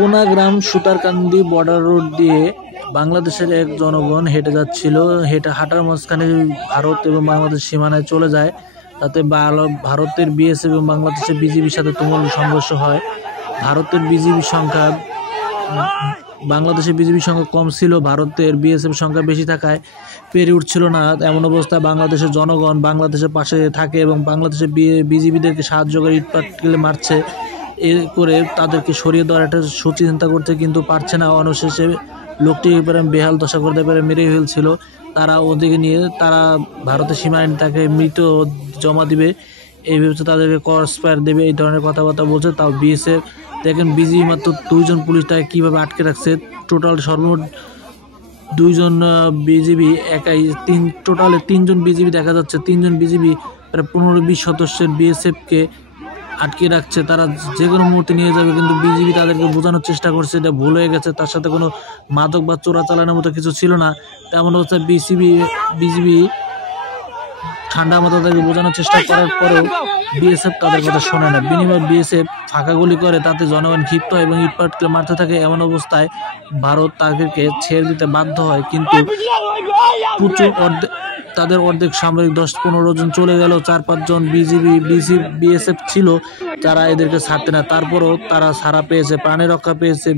কোনাগ্রাম Sutarkandi border road দিয়ে বাংলাদেশের এক জনগণ হেঁটে যাচ্ছিল। হাঁটার মাঝখানে ভারত এবং বাংলাদেশ সীমানায় চলে যায়। তাতে ভারতের বিএসএফ এবং বাংলাদেশের বিজিবির সাথে তুমুল সংঘর্ষ হয়। ভারতের বিজিবির সংখ্যা বাংলাদেশের বিজিবির সংখ্যা কম ছিল, ভারতের বিএসএফ সংখ্যা বেশি থাকায় পেরে উঠছিল না। এমন অবস্থায় বাংলাদেশের জনগণ বাংলাদেশের পাশে থাকে এবং বাংলাদেশের বিজিবিদেরকে সাহায্য করে ইটপাটকেলে মারছে। এ করে তাদেরকে সরিয়ে দেওয়ার একটা সুচিন্তা করতে কিন্তু পারছে না। অবশেষে লোকটি বেহাল দশা করতে পারে মেরে ফেলছিল। তারা ওদিকে নিয়ে তারা ভারতের সীমায় তাকে মৃত জমা দিবে, এই ভেবেছে তাদেরকে ক্রস ফায়ার দেবে, এই ধরনের কথাবার্তা বলছে। তাও বিএসএফ দেখেন বিজিবি মাত্র 2 জন পুলিশ তাকে কীভাবে আটকে রাখছে। টোটাল সর্বমোট 2 জন বিজিবি একাই টোটালে 3 জন বিজিবি দেখা যাচ্ছে। 3 জন বিজিবি প্রায় 15-20 সদস্যের বিএসএফকে আটকে রাখছে। তারা যে কোনো মুহূর্তে নিয়ে যাবে, কিন্তু বিজিবি তাদেরকে বোঝানোর চেষ্টা করছে এটা ভুল হয়ে গেছে, তার সাথে কোনো মাদক বা চোরা চালানোর মতো কিছু ছিল না। তেমন অবস্থায় বিজিবি ঠান্ডা মাথা তাদেরকে বোঝানোর চেষ্টা করার পরেও বিএসএফ তাদের কথা শোনে না। বিনিময়ে বিএসএফ ফাঁকা গুলি করে, তাতে জনগণ ক্ষিপ্ত হয় এবং ইটপাটকে মারতে থাকে। এমন অবস্থায় ভারত তাদেরকে ছেড়ে দিতে বাধ্য হয়, কিন্তু তাদের অর্ধেক সামরিক 10-15 জন চলে গেল। 4-5 জন বিএসএফ ছিল যারা এদেরকে ছাড়তে না, তারপরও তারা ছাড়া পেয়েছে, প্রাণে রক্ষা পেয়েছে।